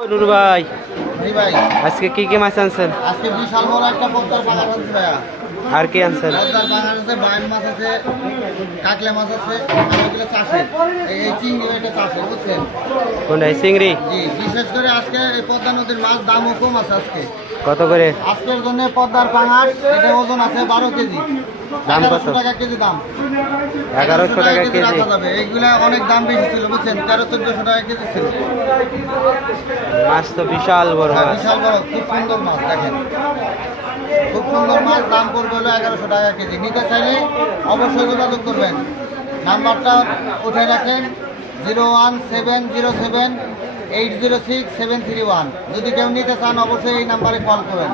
নুরু ভাই, জি ভাই, আজকে কি কি মাছ আনছেন? আজকে বিশাল বড় একটা পদ্মার বাগান আছে ভাইয়া। আর কি আনছেন? পদ্মার বাগান আছে, বাইন মাছ আছে, কাকলে মাছ আছে, আর এগুলো চাষে এই চিংড়ি এটা চাষে, বুঝছেন? কোনটা চিংড়ি? জি, বিশেষ করে আজকে এই পদ্মা নদীর মাছ দামও কম আছে আজকে। কত করে আজকের জন্য পদ্মার পাঙাশ এটা ওজন আছে 12 কেজি। দাম কত? 1100 টাকা কেজি দাম। 1100 টাকা কেজি। রাখা যাবে। এইগুলা অনেক দাম বেশি ছিল, বুঝছেন? 1300-1400 টাকা কেজি ছিল। মাছ তো বিশাল বড় হ্যাঁ, মাছ। বিশাল বড়, খুব সুন্দর মাছ, দেখেন খুব সুন্দর মাছ। দাম পড়বে হলো 1100 টাকা কেজি। নিতে চাইলে অবশ্যই যোগাযোগ করবেন। নাম্বারটা উঠে রাখেন 01707806731। যদি কেউ নিতে চান অবশ্যই এই নাম্বারে কল করবেন।